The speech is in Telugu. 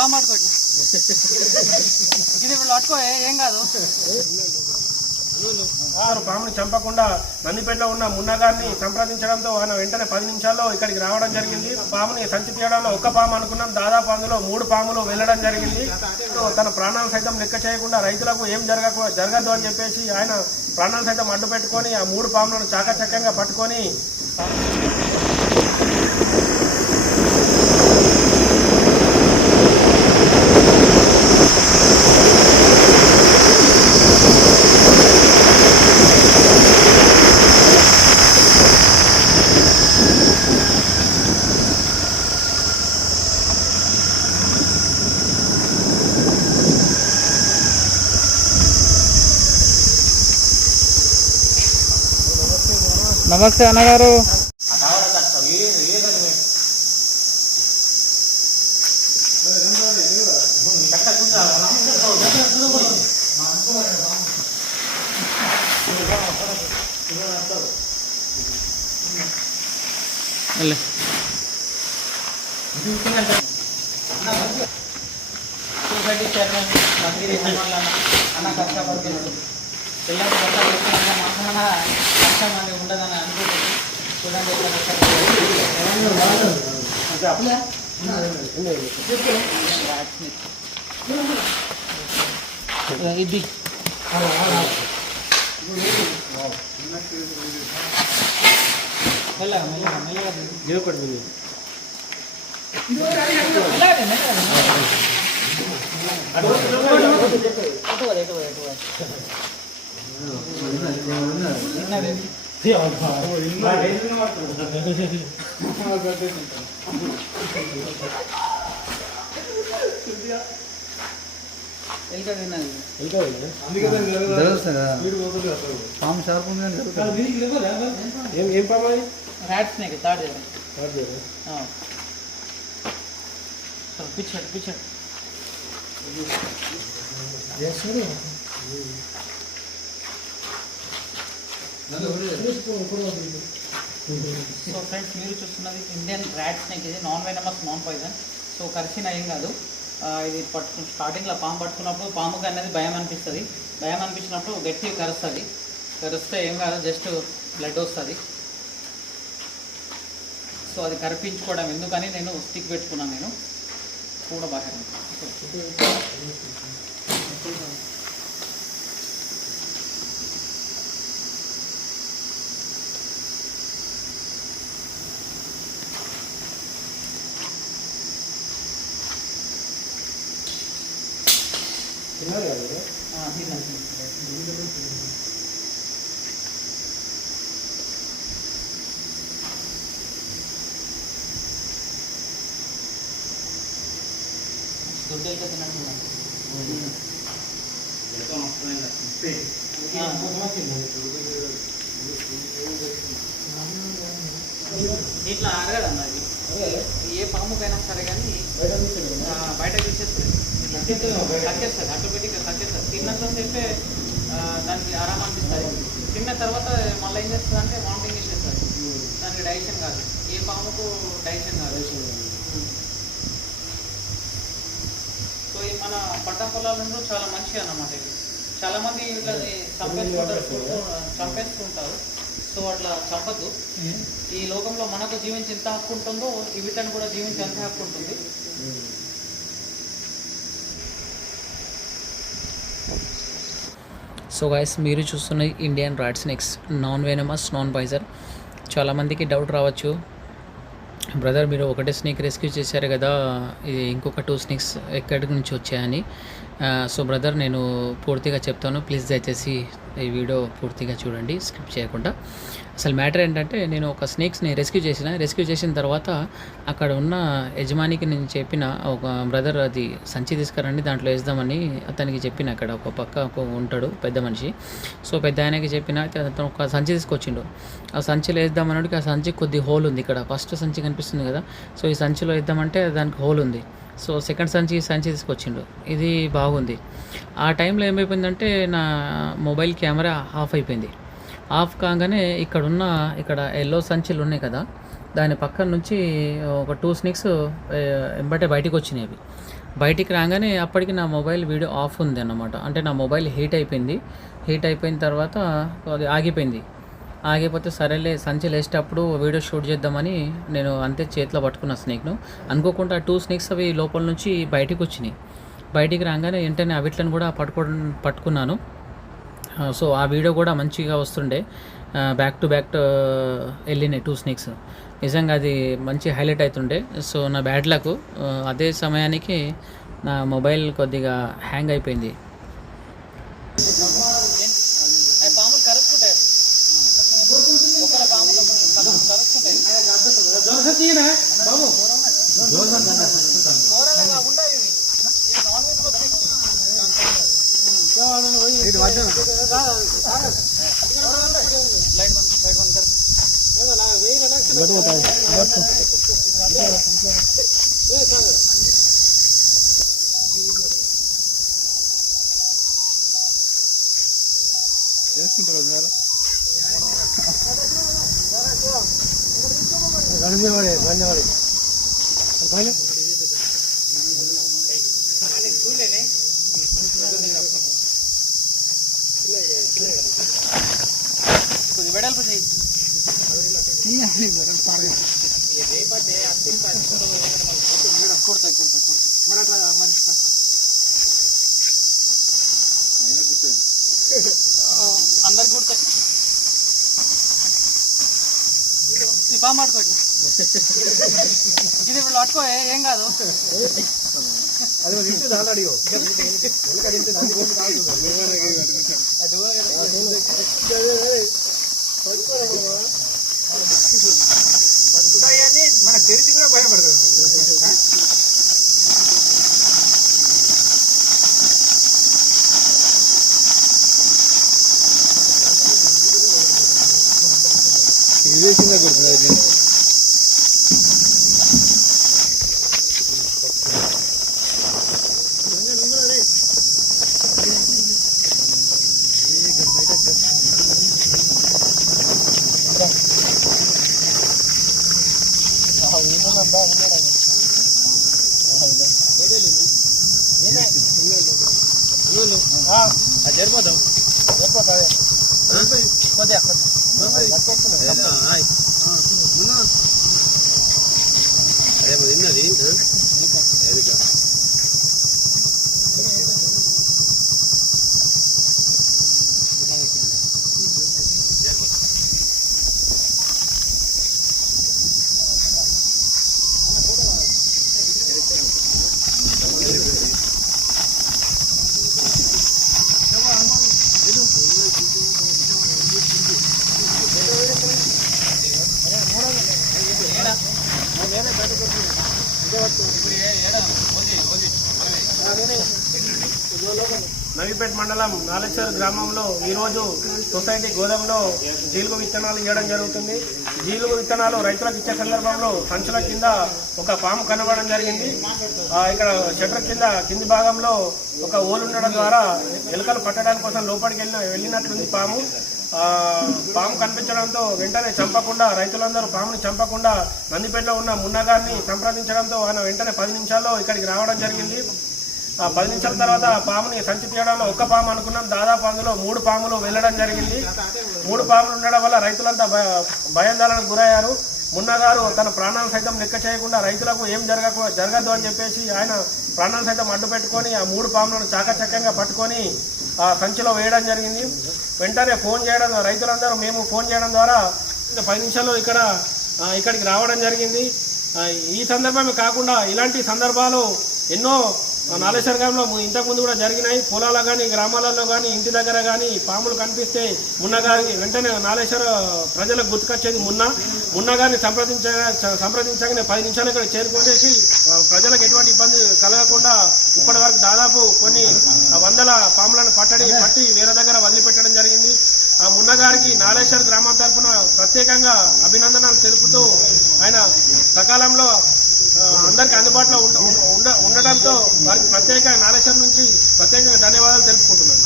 పాము పట్టుకోట్లా ఇది ఇప్పుడు పట్టుకో ఏం కాదు. పాముని చంపకుండా నందిపేటలో ఉన్న మున్నగారిని సంప్రదించడంతో ఆయన వెంటనే 10 నిమిషాల్లో ఇక్కడికి రావడం జరిగింది. పాముని సంచి తీయడంలో ఒక్క పాము అనుకున్నాం, దాదాపు అందులో 3 పాములు వెళ్ళడం జరిగింది. తన ప్రాణాలు సైతం లెక్క చేయకుండా రైతులకు ఏం జరగదు అని చెప్పేసి ఆయన ప్రాణాలు సైతం అడ్డు పెట్టుకొని ఆ 3 పాములను చాకచక్యంగా పట్టుకొని నమస్తే అన్నగారు. సొసైటీ చైర్మన్ మంత్రి అన్న కష్టపడుతున్నాడు. పిల్లలు మాత్రమే కష్టం అనేది ఉండదని అనుకుంటుంది. చూడండి ఇది మెల్లగా మెల్లగా మెల్లగా పాము షార్ప్ ఉంది. ఏం పాము? Rat snake. Third picture picture. So friends, మీరు చూస్తున్నది ఇండియన్ ర్యాట్ స్నేక్. ఇది non venomous, non poison. So కరిచిన ఏం కాదు. ఇది స్టార్టింగ్లో పాము పట్టుకున్నప్పుడు పాముకి అనేది భయం అనిపిస్తుంది. భయం అనిపించినప్పుడు గట్టిగా కరుస్తుంది. కరిస్తే ఏం కాదు, జస్ట్ బ్లడ్ వస్తుంది. సో అది కరిపించుకోవడం ఎందుకని నేను స్టిక్ పెట్టుకున్నాను. నేను కూడా బాగా దొడ్డెలతో తిన్నట్టున్నాను. ఇట్లా ఆగదన్న. అది ఏ పాముకైనా సరే కానీ బయట తీసేస్తుంది, కక్కేస్తుంది, ఆటోమేటిక్గా కక్కేస్తుంది. తిన్నంతసేపే దానికి ఆరాం అనిపిస్తుంది. తిన్న తర్వాత మళ్ళీ ఏం చేస్తుంది అంటే వామిటింగ్ చేసేస్తుంది. దానికి డైజెషన్ కాదు, ఏ పాముకు డైజెషన్ కాదు. సో ఈ మన పంట పొలాలలో చాలా మంచి అన్నమాట. ఇది చాలామంది ఇట్లా చంపేసుకుంటారు. సో అట్లా చంపద్దు. ఈ లోకంలో మనకు జీవించి ఎంత హక్కు ఉంటుందో వీటిని కూడా జీవించి అంత హక్కు ఉంటుంది. సో గైస్, మీరు చూస్తున్న Indian rat snakes, non venomous, non poison. చాలామందికి డౌట్ రావచ్చు, బ్రదర్ మీరు ఒకటే స్నేక్ రెస్క్యూ చేశారు కదా, ఇది ఇంకొక 2 స్నేక్స్ ఎక్కడి నుంచి వచ్చాయని. సో బ్రదర్, నేను పూర్తిగా చెప్తాను, ప్లీజ్ దయచేసి ఈ వీడియో పూర్తిగా చూడండి, స్కిప్ చేయకుండా. అసలు మ్యాటర్ ఏంటంటే, నేను ఒక స్నేక్స్ని రెస్క్యూ చేసిన తర్వాత అక్కడ ఉన్న యజమానికి నేను చెప్పిన, ఒక బ్రదర్ అది సంచి తీసుకురండి దాంట్లో వేద్దామని అతనికి చెప్పిన. అక్కడ ఒక పక్క ఉంటాడు పెద్ద మనిషి. సో పెద్ద ఆయనకి చెప్పిన, అతను ఒక సంచి తీసుకొచ్చిండు. ఆ సంచిలో వేద్దామన్నాడికి ఆ సంచి కొద్ది హోల్ ఉంది. ఇక్కడ ఫస్ట్ సంచి కనిపిస్తుంది కదా, సో ఈ సంచిలో వేద్దామంటే దానికి హోల్ ఉంది. సో సెకండ్ సంచి తీసుకొచ్చిండు. ఇది బాగుంది. ఆ టైంలో ఏమైపోయిందంటే నా మొబైల్ కెమెరా ఆఫ్ అయిపోయింది. ఆఫ్ కాగానే ఇక్కడ ఎల్లో సంచులు ఉన్నాయి కదా, దాని పక్కన నుంచి ఒక 2 స్నేక్స్ ఎంబటే బయటకు వచ్చినాయి. అవి బయటికి రాగానే అప్పటికి నా మొబైల్ వీడియో ఆఫ్ ఉంది అన్నమాట. అంటే నా మొబైల్ హీట్ అయిపోయింది. హీట్ అయిపోయిన తర్వాత అది ఆగిపోయింది. ఆగిపోతే సరేలే సంచి లేచేటప్పుడు వీడియో షూట్ చేద్దామని నేను అంతే చేతిలో పట్టుకున్న స్నేక్ను. అనుకోకుండా 2 స్నేక్స్ అవి లోపల నుంచి బయటికి వచ్చినాయి. బయటికి రాగానే వెంటనే అవిట్లను కూడా పట్టుకున్నాను. సో ఆ వీడియో కూడా మంచిగా వస్తుండే. బ్యాక్ టు బ్యాక్ వెళ్ళినాయి 2 స్నేక్స్. నిజంగా అది మంచి హైలైట్ అవుతుండే. సో నా బ్యాడ్ లక్ అదే సమయానికి నా మొబైల్ కొద్దిగా హ్యాంగ్ అయిపోయింది. అందరికి గుర్తాయి ఈ పాము పట్టుకోండి. ఇది ఇప్పుడు పట్టుకో, ఏం కాదు. మన తెరిచి కూడా భయపడతాం. ఇదే చిన్న గుర్తుంది. జరిపోతాం కొద్దిగా నవీపేట మండలం నాలెచ్చర్ గ్రామంలో ఈరోజు సొసైటీ గోదాంలో జీలుగు విత్తనాలు ఇవ్వడం జరుగుతుంది. జీలుగు విత్తనాలు రైతులకు ఇచ్చే సందర్భంలో సంచుల కింద ఒక పాము కనబడడం జరిగింది. ఇక్కడ షట్టర్ కింద కింది భాగంలో ఒక ఓలు ఉండడం ద్వారా ఎలుకలు పట్టడానికి కోసం లోపలికి వెళ్ళినట్లుంది పాము. పాము కనిపించడంతో వెంటనే చంపకుండా రైతులందరూ పాముని చంపకుండా నందిపేటలో ఉన్న మున్నగారిని సంప్రదించడంతో ఆయన వెంటనే 10 నిమిషాల్లో ఇక్కడికి రావడం జరిగింది. 10 నిమిషాల తర్వాత పాముని సంచి తీయడంలో ఒక్క పాము అనుకున్నాం, దాదాపు అందులో 3 పాములు వెళ్ళడం జరిగింది. 3 పాములు ఉండడం వల్ల రైతులంతా భయాందోళనకు గురయ్యారు. మున్నగారు తన ప్రాణాలను సైతం లెక్క చేయకుండా రైతులకు ఏం జరగదు అని చెప్పేసి ఆయన ప్రాణాలను సైతం అడ్డు పెట్టుకొని ఆ 3 పాములను చాకచక్యంగా పట్టుకొని ఆ సంచిలో వేయడం జరిగింది. వెంటనే ఫోన్ చేయడం రైతులందరూ మేము ఫోన్ చేయడం ద్వారా 10 నిమిషాల్లో ఇక్కడికి రావడం జరిగింది. ఈ సందర్భమే కాకుండా ఇలాంటి సందర్భాలు ఎన్నో నాలేశ్వర గ్రామంలో ఇంతకుముందు కూడా జరిగినాయి. పొలాల్లో కానీ గ్రామాలలో కానీ ఇంటి దగ్గర కానీ పాములు కనిపిస్తే మున్నగారికి వెంటనే నాలేశ్వర ప్రజలకు గుర్తుకొచ్చేది మున్నగారిని సంప్రదించగానే 10 నిమిషాలు ఇక్కడ చేరుకొనేసి ప్రజలకు ఎటువంటి ఇబ్బంది కలగకుండా ఇప్పటి వరకు దాదాపు కొన్ని వందల పాములను పట్టి వేరే దగ్గర వదిలిపెట్టడం జరిగింది. ఆ మున్నగారికి నాలేశ్వర గ్రామం తరఫున ప్రత్యేకంగా అభినందనలు తెలుపుతూ ఆయన సకాలంలో అందరికి అందుబాటులో ఉండడంతో వారికి నాలేశ్వరం నుంచి ప్రత్యేకంగా ధన్యవాదాలు తెలుపుకుంటున్నాను.